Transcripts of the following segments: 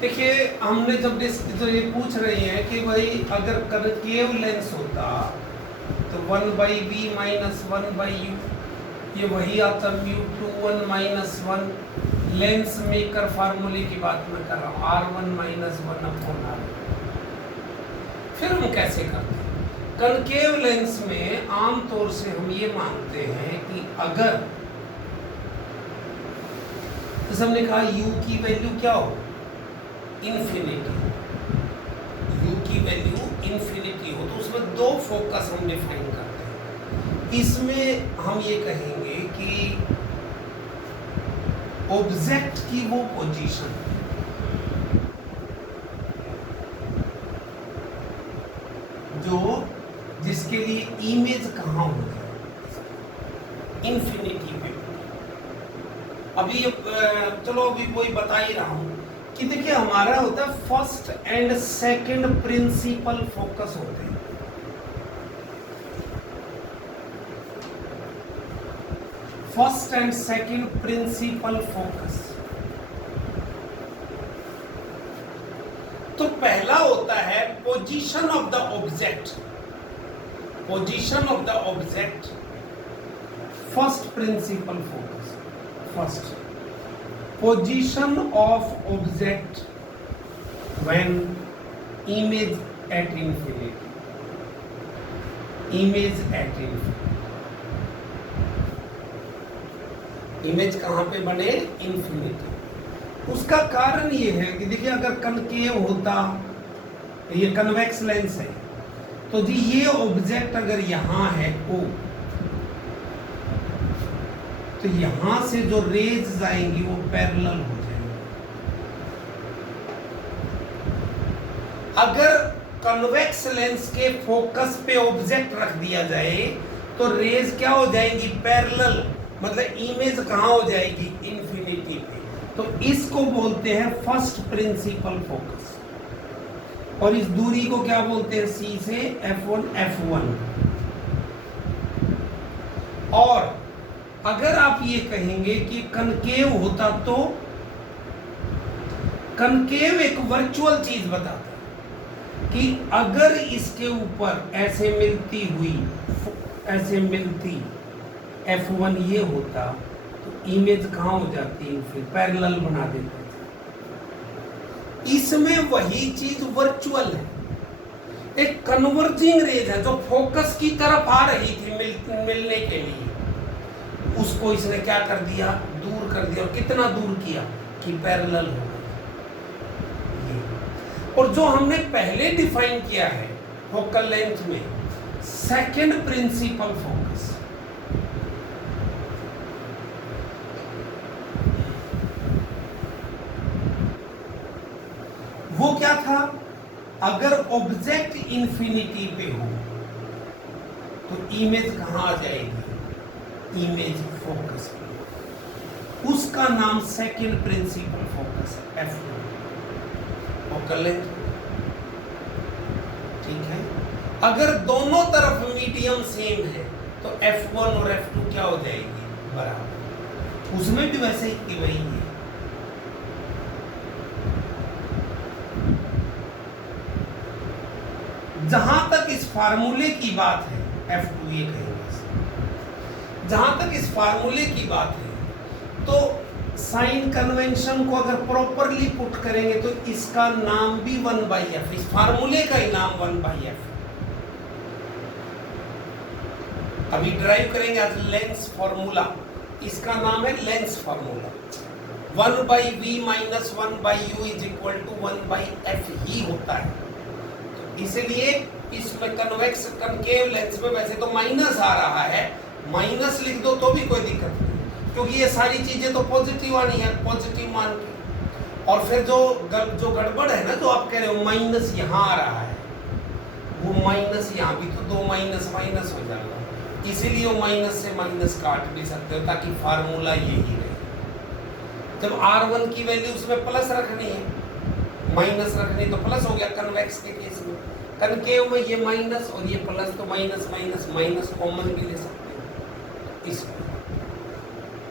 देखिए हमने जब जो ये पूछ रही हैं कि भाई अगर कनकेव लेंस होता तो 1/v माइनस 1/u, ये वही आता μ2 माइनस 1, लेंस मेकर फार्मूले की बात मैं कर रहा हूँ, R1 माइनस 1/R। फिर हम कैसे करते हैं? कनकेव लेंस में आमतौर से हम ये मानते हैं कि अगर तो हमने कहा u की वैल्यू क्या हो, इन्फिनिटी, u की वैल्यू इन्फिनिटी हो तो उसमें दो फोकस हम डिफाइन करते हैं। इसमें हम ये कहेंगे कि ऑब्जेक्ट की वो पोजीशन जो जिसके लिए इमेज कहाँ हो जाए, इन्फिनिटी पे। अभी चलो अभी वही बता ही रहा हूं कि देखिए हमारा होता है first and second principal focus होते हैं। First and second principal focus. तो पहला होता है position of the object, position of the object, first principal focus. First position of object when image at infinity, image at infinity, image कहाँ पे बने, infinity. उसका कारण ये है कि देखिए अगर कनकेव होता, ये कन्वेक्स लेंस है, तो जी ये ऑब्जेक्ट अगर यहाँ है O, तो यहां से जो रेज जाएंगी वो पैरेलल हो जाएंगी। अगर कन्वेक्स लेंस के फोकस पे ऑब्जेक्ट रख दिया जाए तो रेज क्या हो जाएंगी, पैरेलल, मतलब इमेज कहां हो जाएगी, इंफिनिटी पे। तो इसको बोलते हैं फर्स्ट प्रिंसिपल फोकस, और इस दूरी को क्या बोलते हैं, C से F1 F1। और अगर आप ये कहेंगे कि कनकेव होता तो कनकेव एक वर्चुअल चीज बताता है कि अगर इसके ऊपर ऐसे मिलती हुई, ऐसे मिलती F1 ये होता तो इमेज कहाँ हो जाती, फिर पैरेलल बना देते थे। इसमें वही चीज वर्चुअल है, एक कन्वर्जिंग रेज है जो फोकस की तरफ आ रही थी मिलने के लिए, उसको इसने क्या कर दिया, दूर कर दिया। और कितना दूर किया कि पैरेलल हो गई। और जो हमने पहले डिफाइन किया है फोकल लेंथ में, सेकंड प्रिंसिपल फोकस, वो क्या था, अगर ऑब्जेक्ट इंफिनिटी पे हो तो इमेज कहां आ जाएगी, इमेज फोकस, उसका नाम सेकंड प्रिंसिपल फोकस है, F2 फोकल लेंथ। ठीक है, अगर दोनों तरफ मीडियम सेम है तो F1 और F2 क्या हो जाएगी, बराबर। उसमें भी वैसे ही वही है। जहां तक इस फार्मूले की बात है, F2 ये कहेंगे, जहां तक इस फार्मूले की बात है तो साइन कन्वेंशन को अगर प्रॉपरली पुट करेंगे तो इसका नाम भी 1/f, इस फार्मूले का ही नाम 1/f। अभी ड्राइव करेंगे आज लेंस फार्मूला, इसका नाम है lens formula. 1/v minus 1/u is equal to 1/f ही होता है। तो इसलिए इसमें कन्वेक्स कनकेव लेंस में वैसे तो माइनस आ रहा है, माइनस लिख दो तो भी कोई दिक्कत नहीं, क्योंकि ये सारी चीजें तो पॉजिटिव आनी है, पॉजिटिव मान के। और फिर जो गड़बड़ है ना, जो आप कह रहे हो माइनस यहाँ आ रहा है, वो माइनस यहाँ भी तो 2 माइनस माइनस हो जाएगा, इसीलिए वो माइनस से माइनस काट भी सकते हो ताकि फार्मूला यही रहे। जब R1 की वैल्यू उसमें प्लस रखनी है, माइनस रखनी तो प्लस हो गया कन्वेक्स के केस में। कनकेव में ये माइनस और ये प्लस, तो माइनस माइनस माइनस कॉमन भी ले सकते हैं इसमें।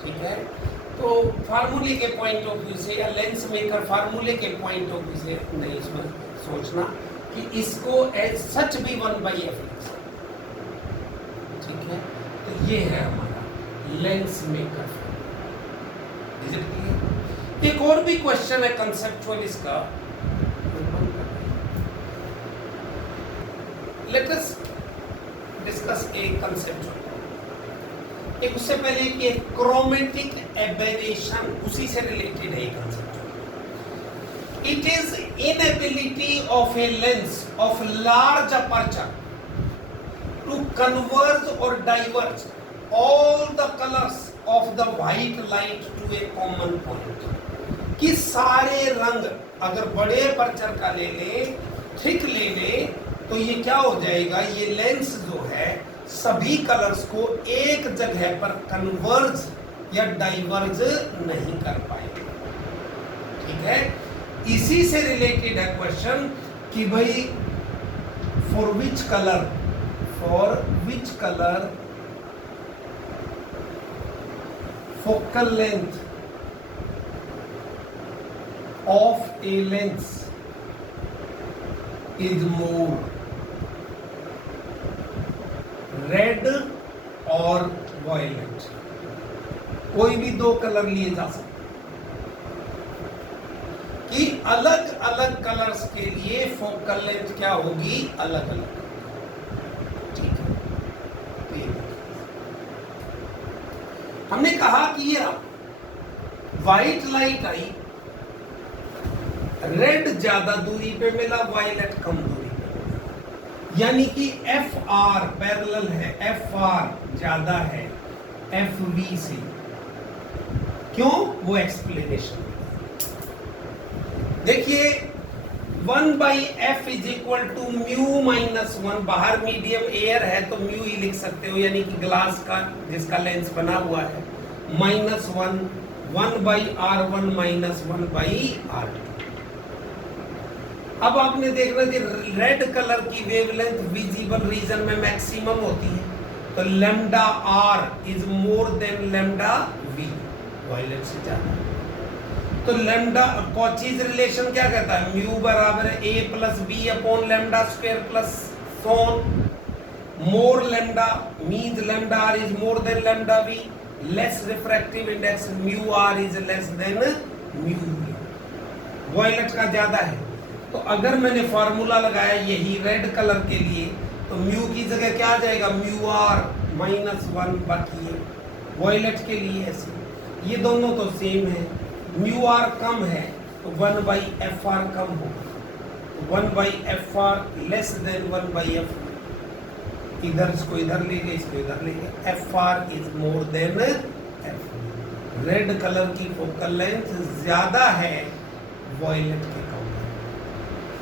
ठीक है, तो फार्मूले के पॉइंट ऑफ व्यू से या लेंस मेकर फार्मूले के पॉइंट ऑफ व्यू से नहीं सोचना कि इसको एज सच भी 1/f, ठीक है। तो ये है हमारा lens maker. Is it clear? एक और भी क्वेश्चन है कंसेप्चुअल इसका, लेट अस डिस्कस एक कंसेप्चुअल। एक उससे पहले कि क्रोमेटिक एबेरेशन उसी से रिलेटेड है concept. It is inability of a lens of large aperture to converge और diverge all the colours of the white light to a common point. कि सारे रंग अगर बड़े अपर्चर का ले ले, थिक ले ले, तो ये क्या हो जाएगा, ये लेंस जो है सभी कलर्स को एक जगह पर कन्वर्ज या डाइवर्ज नहीं कर पाएगा, ठीक है। इसी से रिलेटेड है क्वेश्चन कि भाई for which colour focal length of a lens is more, red और वायलेट। कोई भी दो कलर लिए जा सकते कि अलग अलग कलर्स के लिए फोकल लेंथ क्या होगी, अलग अलग, ठीक है। हमने कहा कि ये व्हाइट लाइट आई, रेड ज्यादा दूरी पे मिला, वायलेट कम दूरी, यानी कि एफ आर पैरेलल है, एफ आर ज्यादा है एफ वी से। क्यों? वो एक्सप्लेनेशन देखिए। 1/f is equal to mu minus 1। बाहर मीडियम एयर है तो म्यू ही लिख सकते हो, यानी कि ग्लास का जिसका लेंस बना हुआ है, -1 1/r1 माइनस 1/r2। अब आपने देखना कि रेड कलर की वेवलेंथ विजिबल रीजन में मैक्सिमम होती है, तो lambda R is more than lambda V, violet से ज्यादा। तो लैम्डा कॉचीज रिलेशन क्या कहता है, म्यू बराबर है a plus B upon lambda square plus सोन। More lambda means lambda R is more than lambda V, less refractive index mu R is less than mu V, violet का ज्यादा है। तो अगर मैंने फॉर्मूला लगाया यही रेड कलर के लिए, तो म्यू की जगह क्या आ जाएगा, म्यू आर -1 बाकी वायलेट के लिए ऐसे। ये दोनों तो सेम है, म्यू आर कम है तो 1/f(r) कम होगा, 1/f(r) लेस देन 1/f। इधर इसको इधर ले गए, इसको इधर ले गए, f(r) is more then f। Red colour की फोकल लेंथ ज्यादा है वायलेट के कम,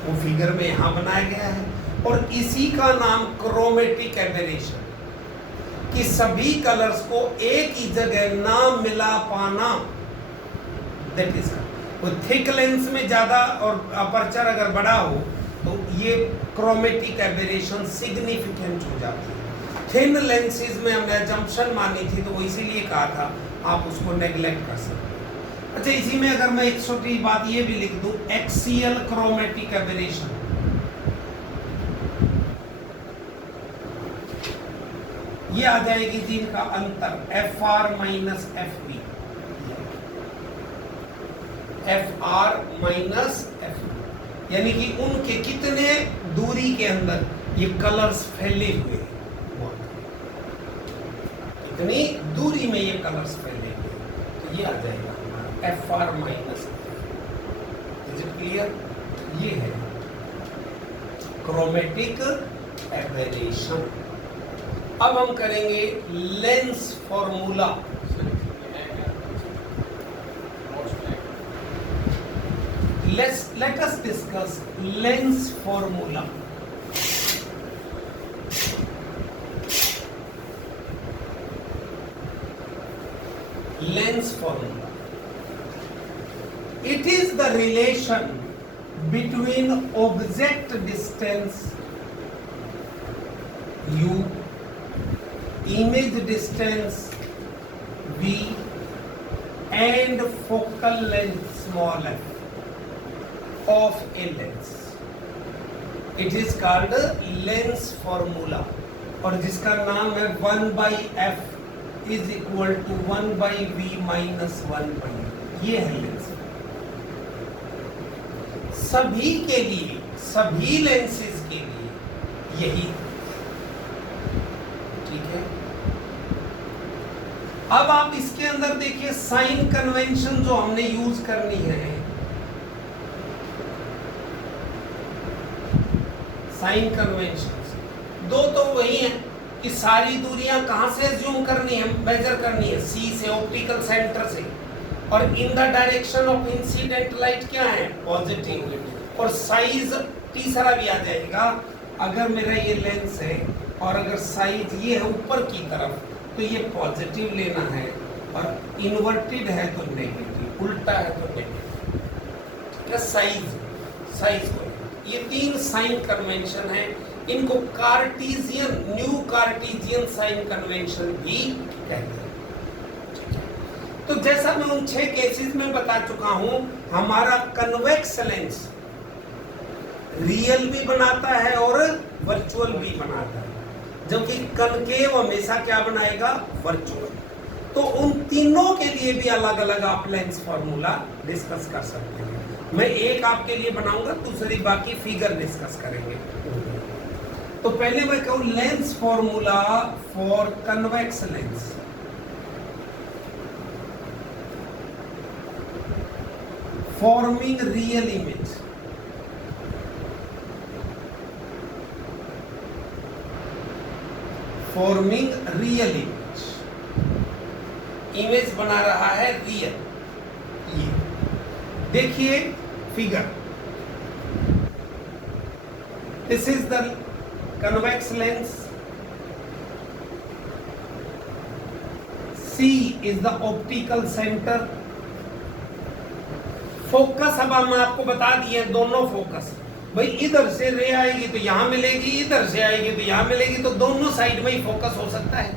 वो फिगर में यहां बनाया गया है। और इसी का नाम क्रोमेटिक एबेरेशन, कि सभी कलर्स को एक ही जगह ना मिला पाना, दैट इज। वो थिक लेंस में ज्यादा और अपर्चर अगर बड़ा हो तो ये क्रोमेटिक एबेरेशन सिग्निफिकेंट हो जाती है। थिन लेंसेज में हमने जंक्शन मानी थी, तो वो इसीलिए कहा था आप उसको नेग्लेक्ट कर सकते हैं। अच्छा, इसी में अगर मैं एक छोटी बात ये भी लिख दूं, एक्सियल क्रोमेटिक एबेरेशन, ये आ जाएगी जिनका अंतर fr minus fv, fr minus fv, यानी कि उनके कितने दूरी के अंदर ये कलर्स फैले हुए हैं, कितनी दूरी में ये कलर्स फैले हुए, तो ये आ जाएगा fr minus. Is it clear? ये है क्रोमेटिक एबेरेशन। अब हम करेंगे lens formula. Let us discuss lens formula. Lens formula. It is the relation between object distance u, image distance v, and focal length small f of a lens. It is called lens formula, और जिसका नाम है 1/f is equal to 1/v minus 1/u. ये है lens. सभी के लिए, सभी लेंसेज के लिए यही. ठीक है. अब आप इसके अंदर देखिए साइन कन्वेंशन जो हमने यूज करनी है. साइन कन्वेंशन दो तो वही है कि सारी दूरियां कहां से एज्यूम करनी है, मेजर करनी है, सी से, ऑप्टिकल सेंटर से, और in the direction of incident light क्या है, पॉजिटिव. और साइज तीसरा भी आ जाएगा. अगर मेरा ये लेंस है और अगर साइज ये है ऊपर की तरफ तो ये पॉजिटिव लेना है, और इन्वर्टेड है तो नेगेटिव, उल्टा है तो नेगेटिव. क्या साइज को ये 3 साइन कन्वेंशन है. इनको Cartesian, new Cartesian sign convention भी कहते हैं. तो जैसा मैं उन 6 केसेस में बता चुका हूं, हमारा कन्वेक्स लेंस रियल भी बनाता है और वर्चुअल भी बनाता है, जबकि कनकेव हमेशा क्या बनाएगा, वर्चुअल. तो उन तीनों के लिए भी अलग अलग आप लेंस फॉर्मूला डिस्कस कर सकते हैं. मैं एक आपके लिए बनाऊंगा, दूसरी बाकी फिगर डिस्कस करेंगे. तो पहले मैं कहूं lens formula for convex lens. Forming real image. Forming real image. Image बना रहा है रियल. ये देखिए figure. This is the convex lens. C is the optical center. Focus अब हम आपको बता दिए दोनों फोकस. भाई इधर से रे आएगी तो यहां मिलेगी, इधर से आएगी तो यहां मिलेगी, तो दोनों साइड में ही फोकस हो सकता है.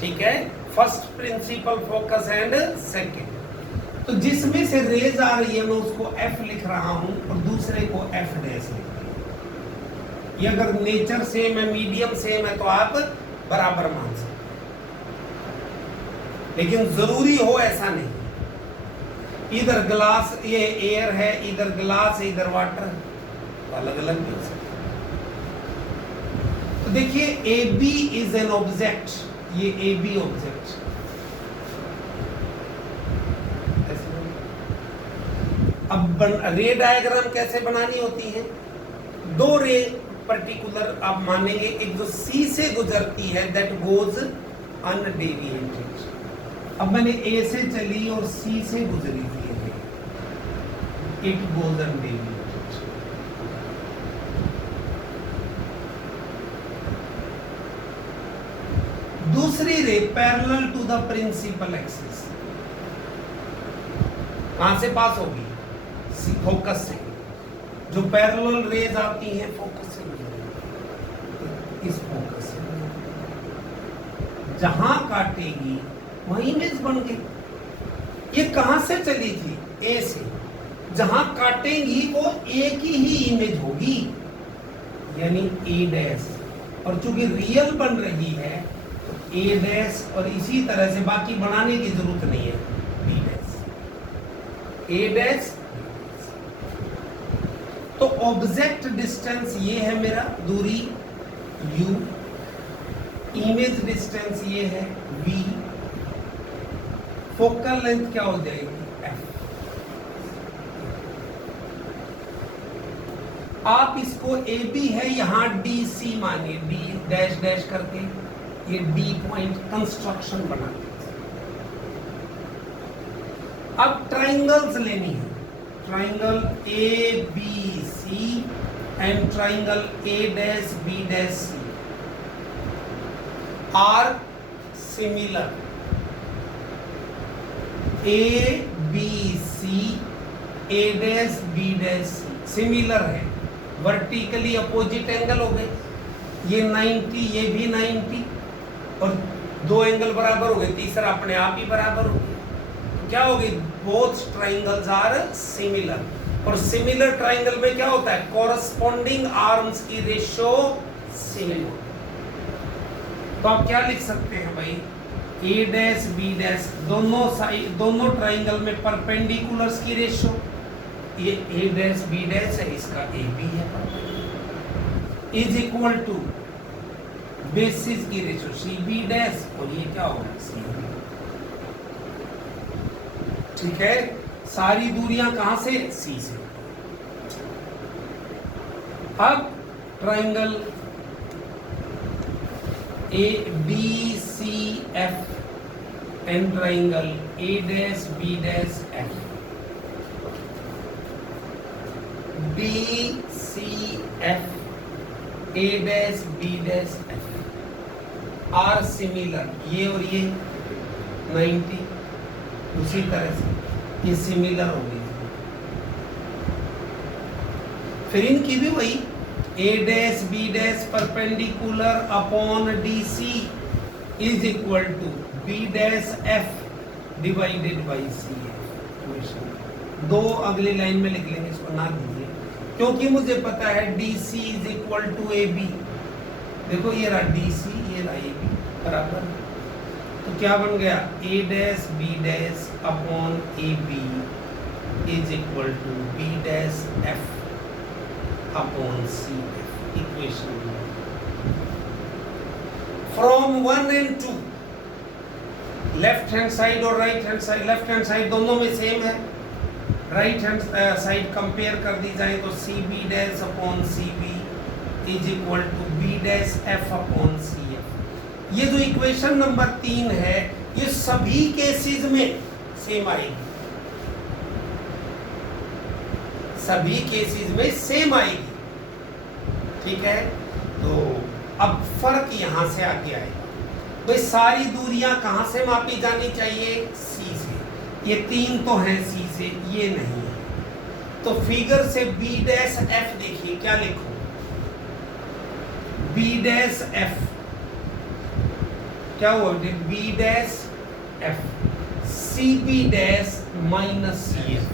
ठीक है. First principal focus and second. तो जिसमें से रेज आ रही है मैं उसको F लिख रहा हूं और दूसरे को F डैश लिख. ये अगर नेचर सेम है, मीडियम सेम है तो आप बराबर मान सकते, लेकिन जरूरी हो ऐसा नहीं. इधर ग्लास, ये एयर है, इधर ग्लास है, इधर वाटर, तो अलग अलग भी हो सकता है. तो देखिए A B is an object. ये ए बी ऑब्जेक्ट. अब रे डायग्राम कैसे बनानी होती है. 2 रे पर्टिकुलर आप मानेंगे. एक जो सी से गुजरती है दैट गोज अनडेविएटेड. अब मैंने ए से चली और सी से गुजरी थी, इट गोज अनडेविएटेड. दूसरी ray parallel to the principal axis कहां से पास होगी, फोकस से. जो पैरेलल रेज आती हैं फोकस से, इस फोकस से जहां काटेगी वही इमेज बन गई. ये कहां से चली थी, ए से. जहां काटेंगी वो एक ही इमेज होगी, यानी ए डैश. और चूंकि रियल बन रही है तो ए डैश, और इसी तरह से बाकी बनाने की जरूरत नहीं है. बी डैश, ए डैश. तो ऑब्जेक्ट डिस्टेंस ये है मेरा, दूरी u. इमेज डिस्टेंस ये है v. फोकल लेंथ क्या हो जाएगी, f. आप इसको ए बी है, यहां डी सी मानिए, डी डैश डैश करके ये डी पॉइंट कंस्ट्रक्शन बना. अब ट्राइंगल्स लेनी है. Triangle A B C and triangle A dash B dash C are similar. A B C, A dash B dash C similar है. Vertically opposite angle हो गए. ये 90, ये भी 90, और 2 एंगल बराबर हो गए, तीसरा अपने आप ही बराबर हो गया. क्या होगी, बोथ ट्राइंगल्स आर सिमिलर, और सिमिलर ट्राइंगल में क्या होता है, कॉरस्पॉन्डिंग आर्म्स की रेशियो सेम। तो आप क्या लिख सकते हैं भाई, ए डैश बी डैश दोनों साइड, दोनों ट्राइंगल में परपेंडिकुलर्स की रेशियो, ये ए डैश बी डैश है, इसका ए बी है, इज इक्वल टू बेसिस की रेशियो सी बी डैश, और ये क्या होगा सी बी। ठीक है, सारी दूरियां कहां से, सी से। अब triangle A D C F and triangle A dash B dash F, D C F A dash B dash F are similar, ये और ये 90, उसी तरह से ये सिमिलर होगी। फिर इनकी भी वही A dash B dash perpendicular upon D C is equal to B dash F divided by C F. दो अगली लाइन में लिख लेंगे, इसको ना दीजिए क्योंकि मुझे पता है D C is equal to A B. देखो ये रहा डी सी, ये रहा ए बी बराबर, तो क्या बन गया, A dash B dash upon A B is equal to B dash F upon C F. Equation from 1 and 2, left hand side और right hand side, left hand side दोनों में सेम है, right hand side compare कर दी जाए तो C B dash upon C B is equal to B dash F upon C F. ये जो इक्वेशन नंबर 3 है, ये सभी केसेस में सेम आएगी, सभी केसेस में सेम आएगी। ठीक है, तो अब फर्क यहां से आगे आएगा, भाई सारी दूरियां कहां से मापी जानी चाहिए, सी से। ये 3 तो हैं सी से, ये नहीं है, तो फिगर से बी डैश एफ देखिए क्या लिखो, बी डैश एफ क्या हुआ, B dash F C B dash minus C F.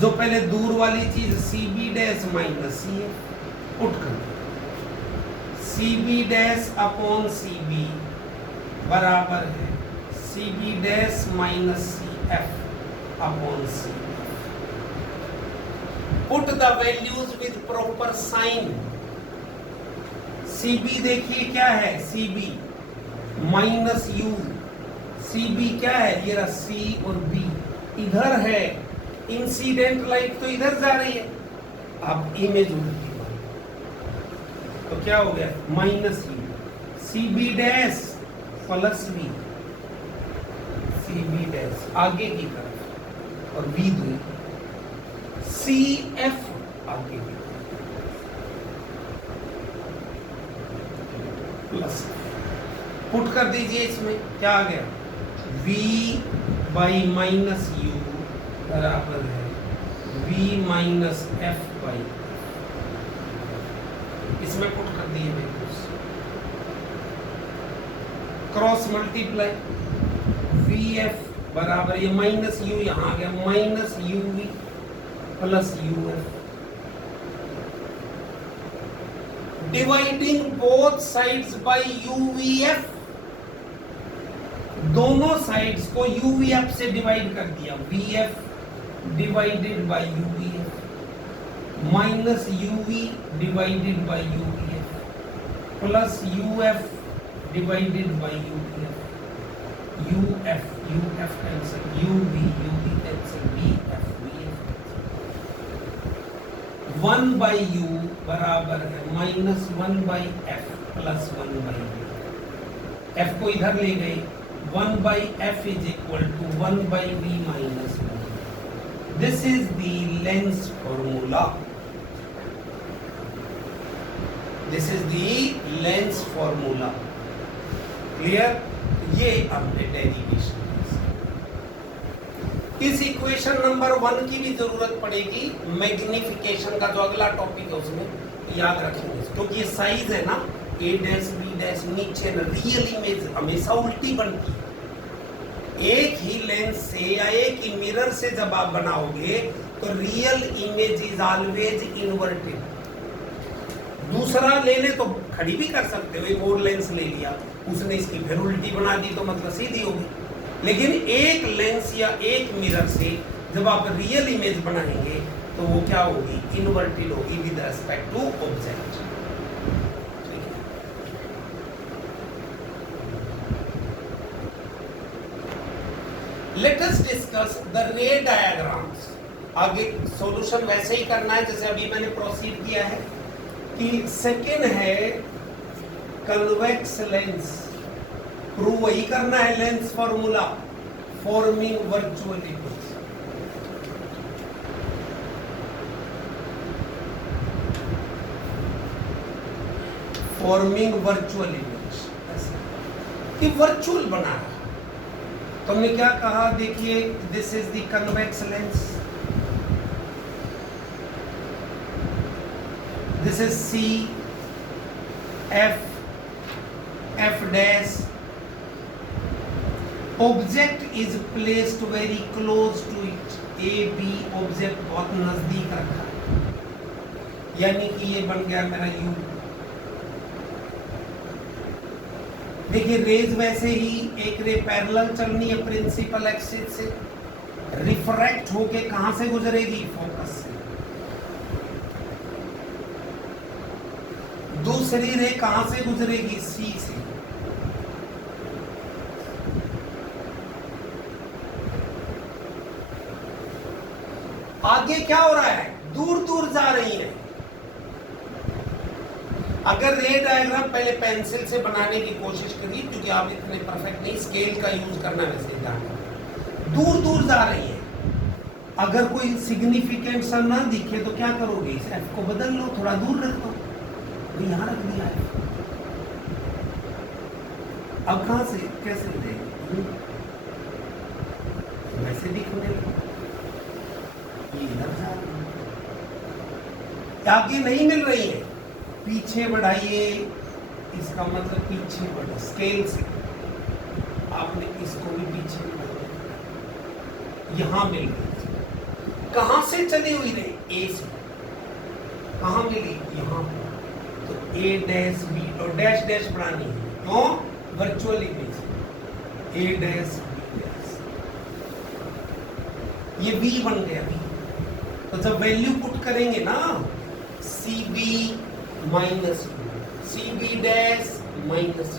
जो पहले दूर वाली चीज C B dash minus C F, उठ कर C B dash upon C B बराबर है C B dash minus C F upon C F. Put the values with proper sign. C B देखिए क्या है, C B minus you, C B क्या है, ये रहा सी और बी इधर है, इंसिडेंट लाइट तो इधर जा रही है, अब इमेज उल्टी, तो क्या हो गया minus you, C B dash plus B, C B dash आगे की तरफ और बी दूर, सी एफ आगे की तरफ प्लस, पुट कर दीजिए इसमें क्या आ गया, v बाई माइनस यू बराबर है v माइनस एफ बाई, इसमें पुट कर दिए values, cross multiply we F बराबर, ये माइनस यू यहां आ गया minus you we plus U F, dividing both sides by you we F, दोनों साइड्स को यू वी एफ से डिवाइड कर दिया, V F divided by you V F minus you V divided by you we F plus you F divided by you V F, u F cancel, U V cancel, V F 1 by U बराबर है minus 1 by F plus 1 by U, F को इधर ले गए, 1 by F is equal to 1 by we minus 1। This is the lens formula, this is the lens formula. Clear, ये हमने derivation. इस equation number 1 की भी जरूरत पड़ेगी, मैग्निफिकेशन का जो अगला टॉपिक है उसमें याद रखेंगे, क्योंकि ये साइज है ना, ए डैश बी डैश नीचे रियल इमेज हमेशा उल्टी बनती है, एक ही लेंस से या एक ही मिरर से जब आप बनाओगे तो real image is always inverted. दूसरा लेने तो खड़ी भी कर सकते हो, एक और लेंस ले लिया, उसने इसकी फिर उल्टी बना दी तो मतलब सीधी होगी। लेकिन एक लेंस या एक मिरर से जब आप रियल इमेज बनाएंगे तो वो क्या होगी, इन्वर्टेड होगी with respect to object. Let us discuss the ray diagrams. आगे सॉल्यूशन वैसे ही करना है जैसे अभी मैंने प्रोसीड किया है कि सेकेंड है कन्वेक्स लेंस, प्रूव वही करना है, lens formula forming virtual image. Forming virtual image, कि वर्चुअल बना रहा। तो हमने क्या कहा, देखिए this is the convex lens, this is C F F dash, object is placed very close to it, A B object बहुत नजदीक रखा है, यानी कि ये बन गया मेरा यू। देखिए रेज वैसे ही एक रे पैरेलल चलनी है प्रिंसिपल एक्सिस से, रिफ्रैक्ट होके कहां से गुजरेगी, फोकस से। दूसरी रे कहां से गुजरेगी, सी से। आगे क्या हो रहा है, दूर दूर जा रही है। अगर रे डायग्राम पहले पेंसिल से बनाने की कोशिश करिए, क्योंकि आप इतने परफेक्ट नहीं, स्केल का यूज करना वैसे जाना। दूर दूर जा रही है, अगर कोई सिग्निफिकेंट सा ना दिखे तो क्या करोगे, इस एफ को बदल लो, थोड़ा दूर रख दो, तो यहां रख दिया है। अब कहां से कैसे देंगे, वैसे दिखने लगे, ये इधर जा रही है, आगे नहीं मिल रही है, पीछे बढ़ाइए, इसका मतलब पीछे बढ़ो स्केल से, आपने इसको भी पीछे बढ़ाया, यहां मिल गई। कहां से चली हुई रे, ए से, कहां मिली, यहां। तो ए डैश बी, और डैश डैश बढ़ानी है, क्यों, virtual image, A dash B dash, ये बी बन गया बी। तो जब वैल्यू पुट करेंगे ना, C B minus C B dash minus,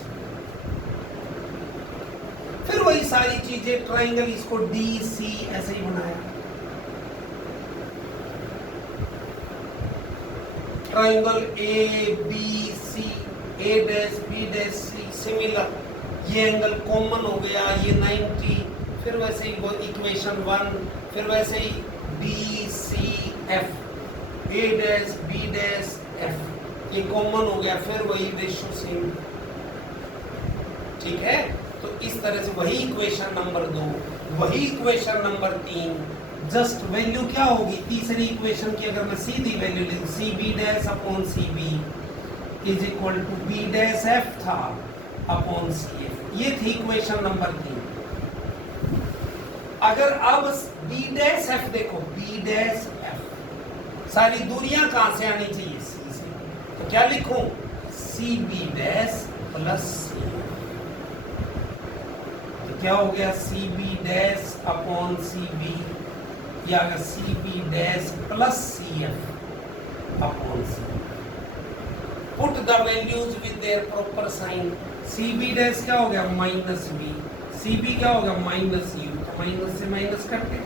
फिर वही सारी चीजें, ट्राइंगल इसको डी सी ऐसे ही बनाया, triangle A B C, A dash B dash C similar, ये एंगल कॉमन हो गया, ये 90, फिर वैसे ही वो इक्वेशन 1, फिर वैसे ही B C F, A dash B dash F, ये कॉमन हो गया, फिर वही रेशियो सेम। ठीक है, तो इस तरह से वही इक्वेशन नंबर 2, वही इक्वेशन नंबर 3, जस्ट वैल्यू क्या होगी, तीसरी इक्वेशन की अगर मैं सीधी वैल्यू लिखूं, C B dash upon C B is equal to B dash F था अपॉन सी एफ, ये थी इक्वेशन नंबर 3। अगर अब बी डैश एफ देखो, बी डैश एफ, सारी दूरियां कहां से आनी चाहिए, सी से, तो क्या लिखूं, C B dash plus C F, तो क्या हो गया, C B dash upon C B, या अगर C B dash plus C F upon C, put the values with their proper sign, C B dash क्या हो गया, माइनस बी, सी बी क्या हो गया, माइनस यू, तो माइनस से माइनस करके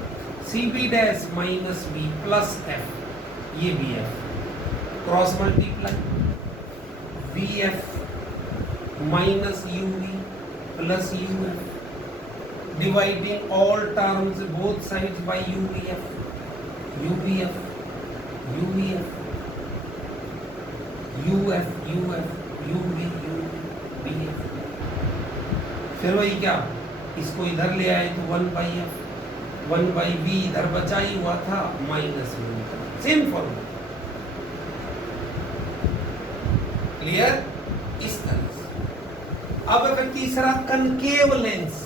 C B dash minus B plus F, ये B F, cross multiply, V F minus you we plus U F, dividing all terms both sides by you V F, u V F, u V F, u f, u f, u we f, फिर वही क्या, इसको इधर ले आए तो 1 by F, 1 by we इधर बचा ही हुआ था, minus V, same formula, clear. इस तरह से अब अगर तीसरा कनकेव लेंस,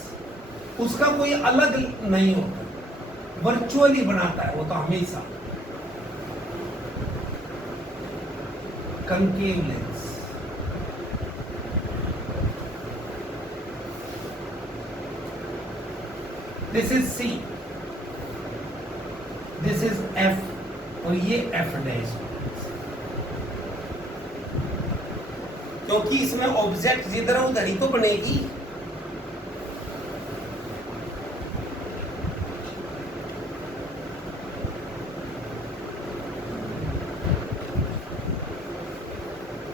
उसका कोई अलग नहीं होता, वर्चुअली बनाता है वो तो हमेशा। Concave lens, this is C, this is F और ये एफ डैश, क्योंकि इसमें ऑब्जेक्ट जिधर उधर ही तो बनेगी।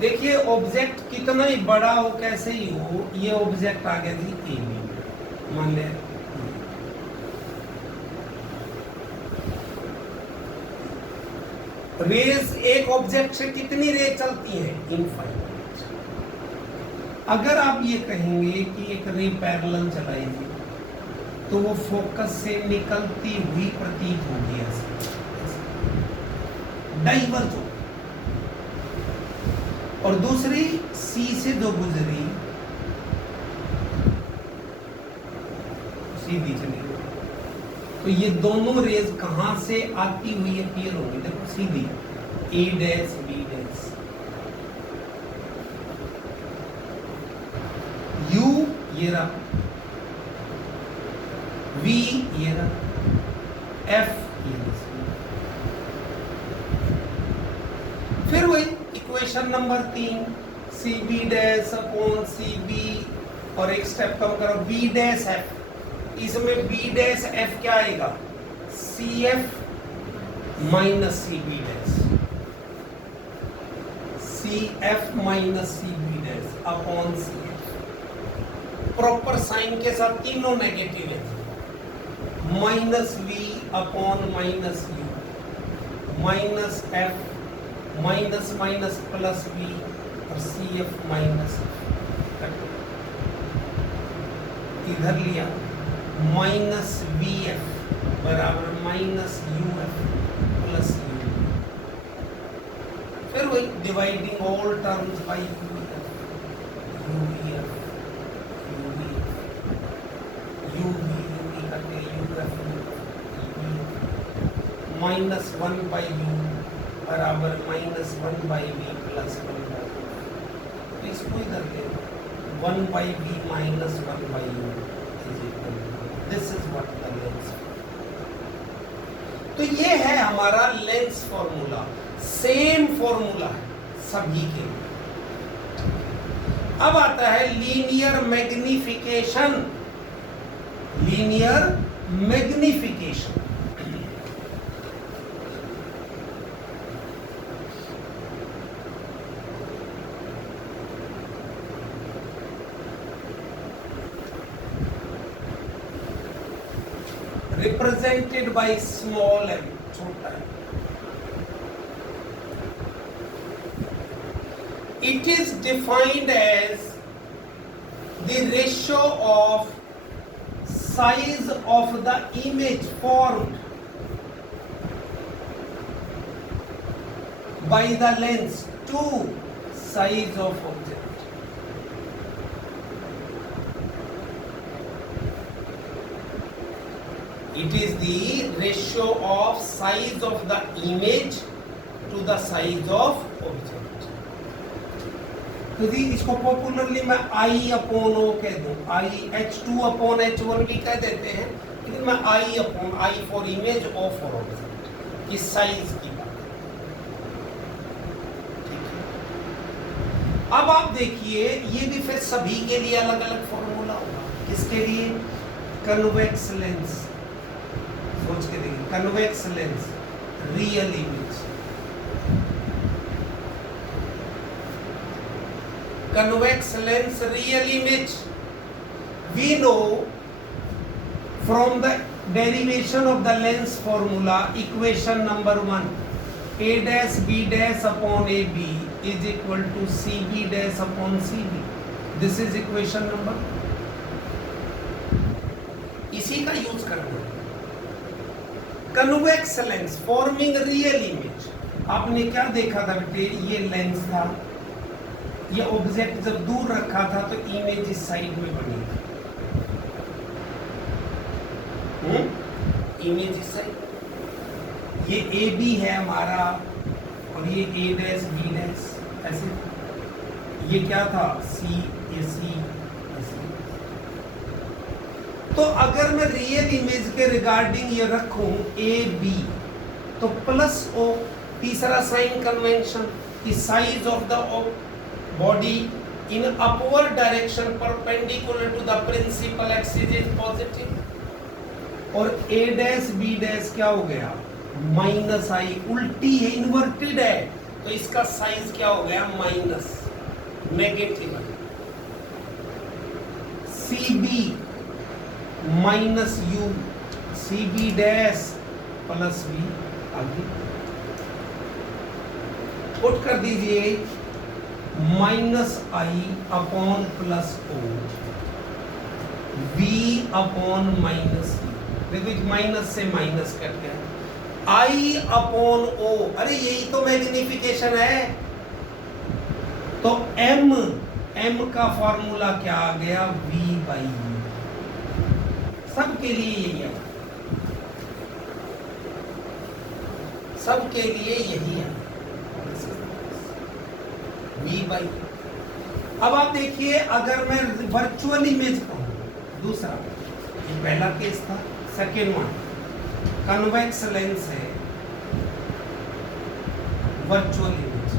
देखिए ऑब्जेक्ट कितना ही बड़ा हो कैसे ही हो, ये ऑब्जेक्ट आ गया जी ए में, मान ले रेज, एक ऑब्जेक्ट से कितनी रेज चलती है, इनफाइनाइट। अगर आप ये कहेंगे कि एक रे पैरेलल चलाएगी तो वो फोकस से निकलती हुई प्रतीत होगी, ऐसे डाइवर्ज हो, और दूसरी सी से जो गुजरी सीधी चली, तो ये दोनों रेज कहां से आती हुई अपीयर होंगी, देखो सीधी, ए डैश बी डैश, यू ये रहा, वी ये रहा, एफ ये रहा। फिर वही equation number 3, C B dash upon C B, और एक स्टेप कम करो बी डैश एफ, इसमें बी डैश एफ क्या आएगा, C F minus C B dash, C F minus C B dash upon C F, proper sign के साथ तीनों नेगेटिव है, minus V upon minus U, minus F minus minus plus V, और C F minus, इधर लिया minus V F बराबर minus u f plus u, फिर वही dividing all terms by u f, u V F, u V F, u v करके u f, minus 1 by u बराबर minus 1 by v plus 1 by, इसको इधर ले 1 by we minus 1 by u is equal, this is what the lens. तो ये है हमारा lens formula, same formula है सभी के लिए। अब आता है linear magnification, linear magnification. represented by small m, छोटा m. It is defined as the ratio of size of the image formed by the lens to size of object. It is the ratio of size of the image to the size of object. तो जी इसको popularly मैं I upon O कह दूं, H2 upon H1 भी कह देते हैं, लेकिन मैं I upon I for image, O for object, इस साइज की बात। ठीक है, अब आप देखिए ये भी फिर सभी के लिए अलग अलग फॉर्मूला होगा। किसके लिए? कन्वेक्स लेंस, सोच के देखिए, convex lens, real image, convex lens real image, we know from the derivation of the lens formula, equation number 1, a dash b dash upon ab is equal to cb dash upon cb. This is equation number, इसी का use करना है। Convex lens forming real image, आपने क्या देखा था बेटे, ये लेंस था, ये ऑब्जेक्ट जब दूर रखा था तो इमेज इस साइड में बनी थी, इमेज इस साइड, ये ए बी है हमारा और ये ए डैश बी डैश, ऐसे ये क्या था सी ए सी। तो अगर मैं रियल इमेज के रिगार्डिंग ये रखूं ए बी तो प्लस ओ, तीसरा साइन कन्वेंशन की size of the body in upward direction perpendicular to the principal axis is positive, और ए डैश बी डैश क्या हो गया माइनस आई, उल्टी है इन्वर्टेड है तो इसका साइज क्या हो गया minus negative. C B minus you, C B dash plus v, आगे पुट कर दीजिए minus I upon plus O v upon minus E, देखो माइनस से माइनस कट गया, आई अपॉन ओ, अरे यही तो मैग्निफिकेशन है। तो एम का फॉर्मूला क्या आ गया वी बाई यू, सबके लिए यही है, सबके लिए यही है वी बाई। अब आप देखिए अगर मैं वर्चुअल इमेज कहूं, दूसरा ये पहला केस था, सेकेंड वन कन्वेक्स लेंस है वर्चुअल इमेज,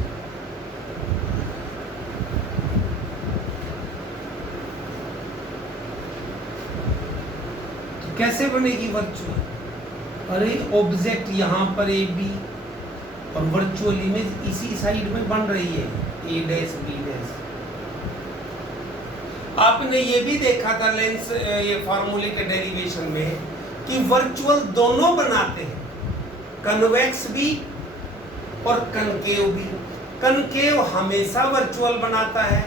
तो कैसे बनेगी वर्चुअल, अरे ऑब्जेक्ट यहां पर ए बी और वर्चुअल इमेज इसी साइड में बन रही है ए डैश बी डैश। आपने ये भी देखा था लेंस ये फार्मूले के डेरिवेशन में कि वर्चुअल दोनों बनाते हैं, कन्वेक्स भी और कनकेव भी। कनकेव हमेशा वर्चुअल बनाता है,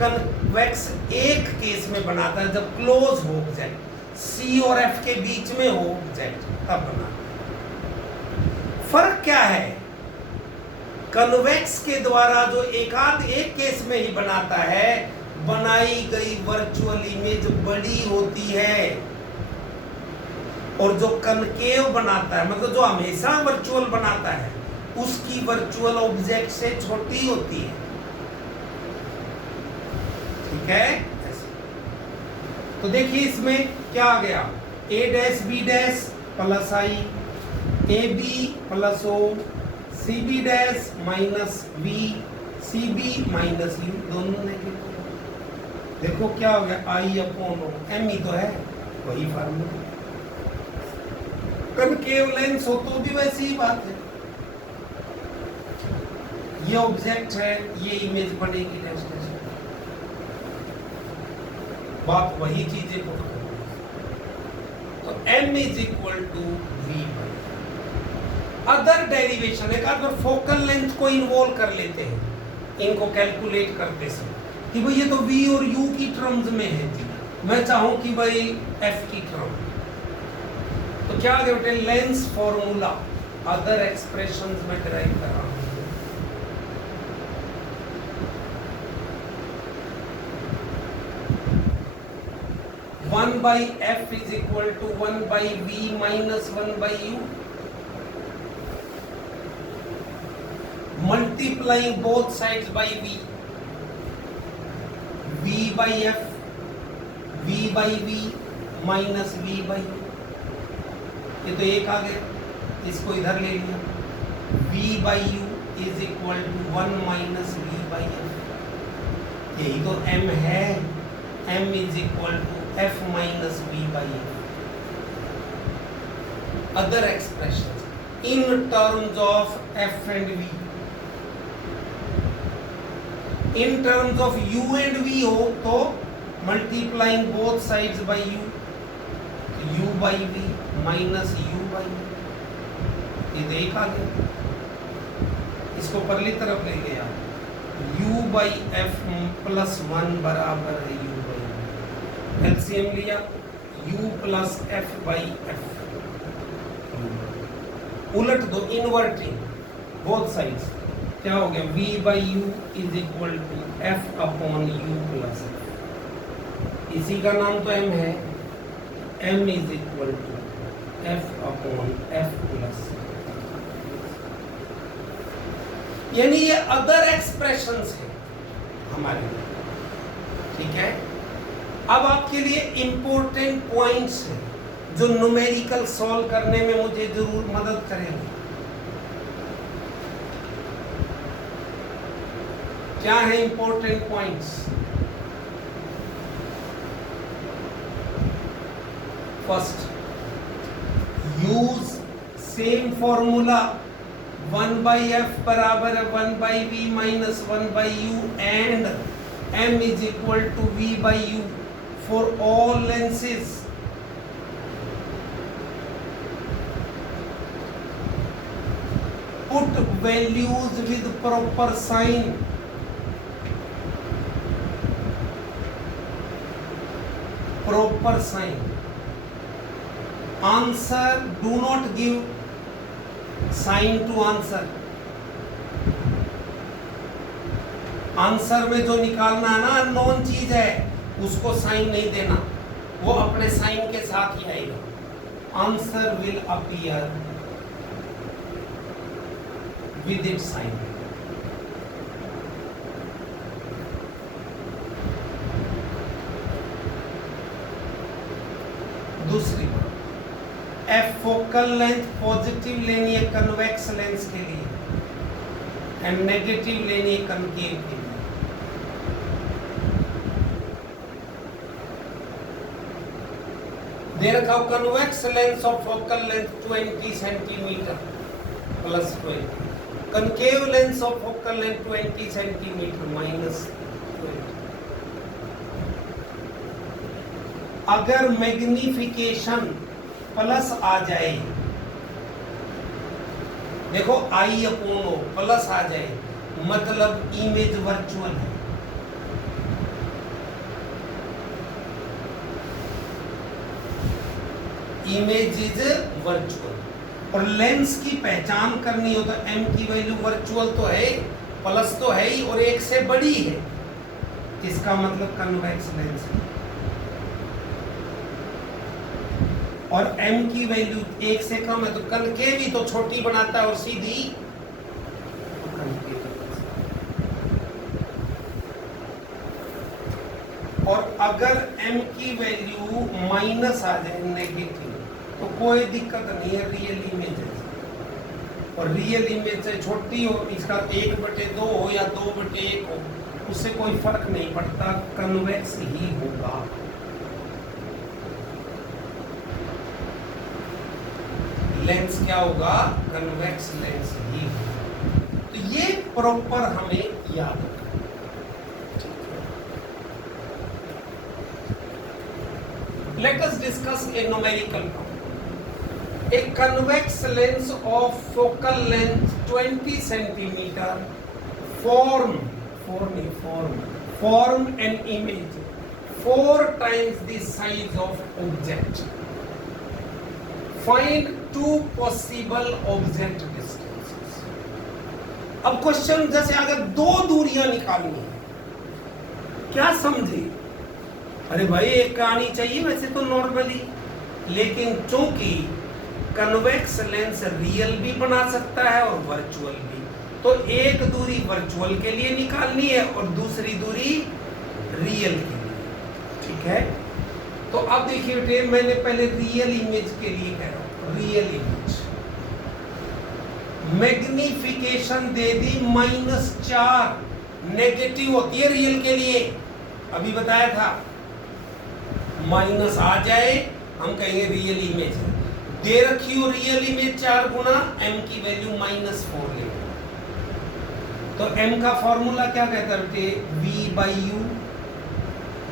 कन्वेक्स एक केस में बनाता है जब क्लोज हो ऑब्जेक्ट सी और एफ के बीच में हो ऑब्जेक्ट तब बनाता है। फर्क क्या है, कन्वेक्स के द्वारा जो एक केस में ही बनाता है, बनाई गई वर्चुअल इमेज बड़ी होती है, और जो कनकेव बनाता है मतलब जो हमेशा वर्चुअल बनाता है उसकी वर्चुअल ऑब्जेक्ट से छोटी होती है, ठीक है। तो देखिए इसमें क्या आ गया A dash B dash plus I, A B plus O, C B dash minus B, C B minus u, दोनों नेगेटिव। देखो क्या हो गया आई अपॉन ओ, एम ही तो है वही फार्मूला। कनकेव लेंस हो तो भी वैसी ही बात है, ये ऑब्जेक्ट है ये इमेज बनेगी डैश डैश, बात वही चीजें पुट कर। तो m is equal to V by other derivation. एक आध बार फोकल लेंथ को इन्वॉल्व कर लेते हैं इनको कैलकुलेट करते समय कि भाई ये तो v और u की टर्म्स में है जी, मैं चाहूं कि भाई f की टर्म, तो क्या आ गया बेटे लेंस फॉर्मूला अदर एक्सप्रेशंस में डिराइव कर रहा हूं। 1 by f is equal to 1 by v minus 1 by u, multiplying both sides by v, v by f, v by v minus v by u, ये तो एक आ गया, इसको इधर ले लिया, v by u is equal to 1 minus v by f, यही तो m है, m is equal to f minus v by f. Other expressions in terms of f and v, in terms of u and v हो तो multiplying both sides by u, u by v minus u by v, ये देख आ गया, इसको परली तरफ ले गया, u by f plus 1 बराबर है u by v, एलसीएम लिया u plus f by f, उलट दो इनवर्टिंग बोथ साइड्स, क्या हो गया v by u is equal to f upon u plus f, इसी का नाम तो m है, m is equal to F/F+, यानी ये अदर एक्सप्रेशंस है हमारे लिए, ठीक है। अब आपके लिए इंपॉर्टेंट पॉइंट्स हैं जो न्यूमेरिकल सॉल्व करने में मुझे जरूर मदद करेंगे। क्या है important points? First, use same formula 1/f बराबर 1/v minus 1/u and m is equal to v/u for all lenses. Put values with proper sign. Proper sign. Answer, do not give sign to answer. Answer में जो निकालना है ना, unknown चीज है, उसको sign नहीं देना, वो अपने साइन के साथ ही आएगा। Answer will appear with it sign. दूसरी बात, एफ फोकल लेंथ पॉजिटिव लेनी है कन्वेक्स लेंस के लिए एंड नेगेटिव लेनी है कनकेव के लिए। दे रखा हो convex lens of focal length 20 centimetre plus 20, concave lens of focal length 20 centimetre minus 20। अगर मैग्निफिकेशन प्लस आ जाए, देखो I/O प्लस आ जाए, मतलब इमेज वर्चुअल है। Image is virtual. और लेंस की पहचान करनी हो तो m की वैल्यू वर्चुअल तो है, प्लस तो है ही, और एक से बड़ी है, इसका मतलब कन्वेक्स लेंस है। और m की वैल्यू एक से कम है तो कनकेव ही तो छोटी बनाता है और सीधी और अगर m की वैल्यू माइनस आ जाए, नेगेटिव, तो कोई दिक्कत नहीं है, रियल इमेज है। और रियल इमेज से छोटी हो, इसका 1/2 हो या 2/1 हो, उससे कोई फर्क नहीं पड़ता, कन्वेक्स ही होगा। लेंस क्या होगा? कन्वेक्स लेंस ही होगा। तो ये प्रॉपर हमें याद रखना। Let us discuss a numerical problem. A convex lens of focal length 20 centimeter form an image 4 times the size of object. Find 2 possible object distances. अब क्वेश्चन जैसे अगर 2 दूरियां निकालनी है, क्या समझे? अरे भाई एक का आनी चाहिए वैसे तो नॉर्मली, लेकिन चूंकि कन्वेक्स लेंस रियल भी बना सकता है और वर्चुअल भी, तो एक दूरी वर्चुअल के लिए निकालनी है और दूसरी दूरी रियल के लिए, ठीक है। तो अब देखिए बेटे, मैंने पहले रियल इमेज के लिए कह रहा हूं, रियल इमेज मैग्निफिकेशन दे दी -4, नेगेटिव होती है रियल के लिए, अभी बताया था। माइनस आ जाए हम कहेंगे रियल इमेज है। दे रखी हो रियल इमेज 4 गुना m की वैल्यू -4 ले, तो m का फॉर्मूला क्या कहता है बेटे? v/u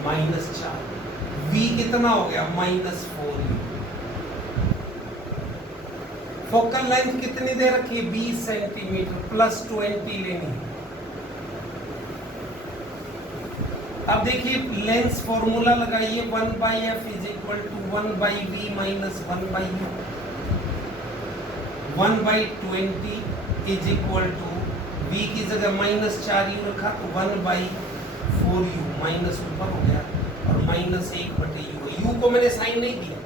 -4, v कितना हो गया? -4u। फोकल लेंथ कितनी दे रखी है? 20 सेंटीमीटर प्लस 20 लेनी है। अब देखिए लेंस फॉर्मूला लगाइए, 1/f is equal to 1/v minus 1/u। 1/20 is equal to v की जगह -4u रखा तो 1/4u, माइनस ऊपर हो गया और -1/u। u को मैंने साइन नहीं दिया,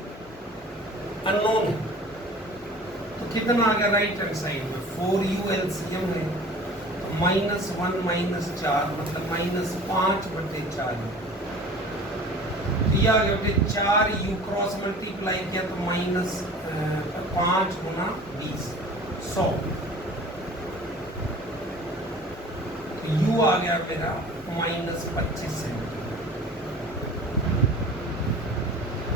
अननोन है। कितना आ गया राइट हैंड साइड में 4u एलसीएम है, तो -1 -4 मतलब -5/4। दिया गया बेटे 4u क्रॉस मल्टीप्लाई किया तो -5 गुना 20 100, तो u आ गया मेरा -25 सेंटीमीटर।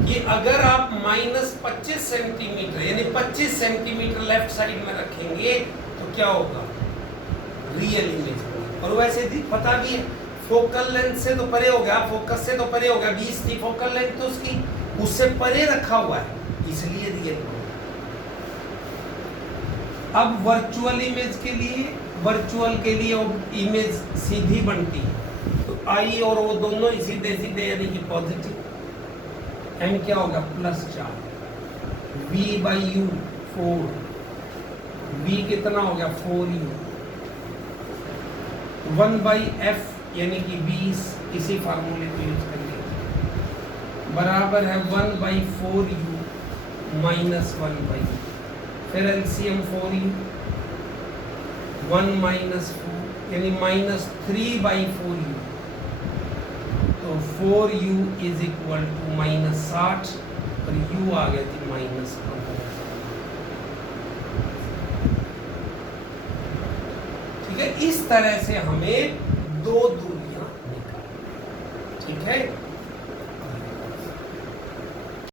ये अगर आप -25 सेंटीमीटर यानी 25 सेंटीमीटर लेफ्ट साइड में रखेंगे तो क्या होगा, रियल इमेज होगा। और वैसे भी पता भी है फोकल लेंथ से तो परे हो गया, फोकस से तो परे हो गया, 20 थी फोकल लेंथ तो उसकी, उससे परे रखा हुआ है इसलिए रियल होगा। अब वर्चुअल इमेज के लिए इमेज सीधी बनती है, तो आई और वो दोनों ही सीधे सीधे यानी कि पॉजिटिव। एम क्या होगा +4, v/u 4, v कितना हो गया 4u, 1/f यानी कि 20, इसी फार्मूले को यूज करेंगे, बराबर है 1/4u -1/u, फिर एलसीएम 4u 1 -4 यानी -3/4u, तो 4u इज इक्वल टू -60 और u आ गया थी -15। ठीक है, इस तरह से हमें 2 दूरियां निकालनी, ठीक है।